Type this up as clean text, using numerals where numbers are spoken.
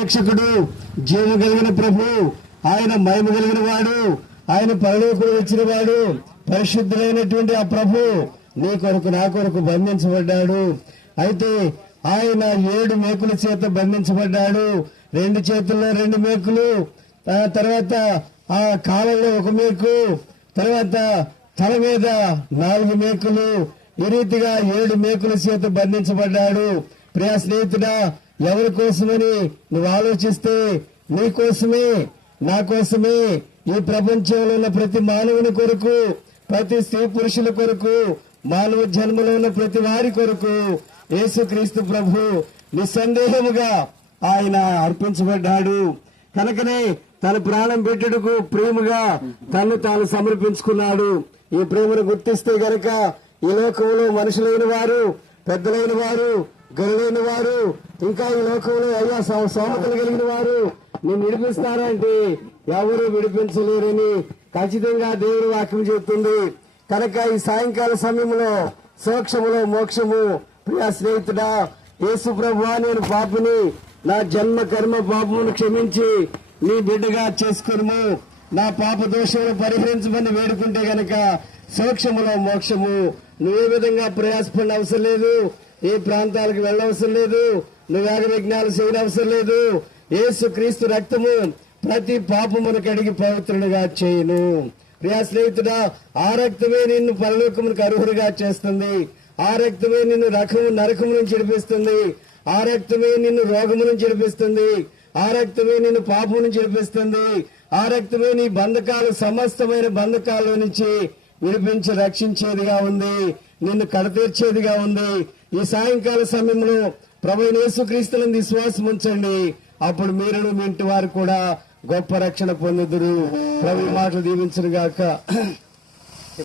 రక్షకుడు, జీవము కలిగిన ప్రభు, ఆయన మహిమ కలిగిన వాడు, ఆయన పరలోకుడు వచ్చిన వాడు, పరిశుద్ధులైనటువంటి ఆ ప్రభు నీ కొరకు నా కొరకు బంధించబడ్డాడు. అయితే ఆయన 7 మేకుల చేత బంధించబడ్డాడు. 2 చేతుల్లో 2 మేకులు, తర్వాత ఆ కాలంలో 1 మేకు, తర్వాత తల మీద 4 మేకులు, ఈ రీతిగా 7 మేకుల చేత బంధించబడ్డాడు. ప్రియ స్నేహితుడా, ఎవరి కోసమని నువ్వు ఆలోచిస్తే నీ కోసమే, నా కోసమే, ఈ ప్రపంచంలో ఉన్న ప్రతి మానవుని కొరకు, ప్రతి స్త్రీ పురుషుల కొరకు, మానవ జన్మలో ఉన్న ప్రతి వారి కొరకు యేసుక్రీస్తు ప్రభు నిస్సందేహముగా ఆయన అర్పించబడ్డాడు. కనుకనే తన ప్రాణం పెట్టుటకు ప్రేమగా తను తాను సమర్పించుకున్నాడు. ఈ ప్రేమను గుర్తిస్తే గనక ఈ లోకంలో మనుషులైన వారు, పెద్దలైన వారు, గరులైన వారు, ఇంకా ఈ లోకంలో అయ్యా సోమతలు కలిగిన వారు నేను విడిపిస్తానంటే ఎవరు విడిపించలేరని ఖచ్చితంగా దేవుని వాక్యం చెప్తుంది. కనుక ఈ సాయంకాల సమయంలో సోక్షములో మోక్షము. ప్రియ స్నేహితుడా, యేసు ప్రభువా, నేను పాపిని, నా జన్మ కర్మ పాపమును క్షమించి నీ బిడ్డగా చేసుకును, నా పాప దోషములు పరిహరించమని వేడుకుంటే గనక సోక్షములో మోక్షము. నువ్వే విధంగా ప్రయాసపడిన అవసరం లేదు, ఏ ప్రాంతాలకు వెళ్ళవసరం లేదు, నువ్వు యాగ విఘ్నాలు చేయనవసరం లేదు. యేసు క్రీస్తు రక్తము ప్రతి పాపమును కడిగి పవిత్రులుగా చేయును. ప్రియ స్నేహితుడా, ఆ రక్తమే నిన్ను పరలోకమునకు అర్హులుగా చేస్తుంది. ఆ రక్తమే నిన్ను నరకము నుంచి విడిపిస్తుంది. ఆ రక్తమే నిన్ను రోగము నుంచి విడిపిస్తుంది. ఆ రక్తమే నిన్ను పాపం నుంచి విడిపిస్తుంది. ఆ రక్తమే నీ బంధకాలు, సమస్తమైన బంధకాల నుంచి విడిపించి రక్షించేదిగా ఉంది, నిన్ను కడతీర్చేదిగా ఉంది. ఈ సాయంకాల సమయంలో ప్రభువైన యేసుక్రీస్తునందు విశ్వాసం ఉంచండి. అప్పుడు మీరును మీ ఇంటి వారు కూడా గొప్ప రక్షణ పొందుదురు. ప్రభు మాటలు దీవించును గాక.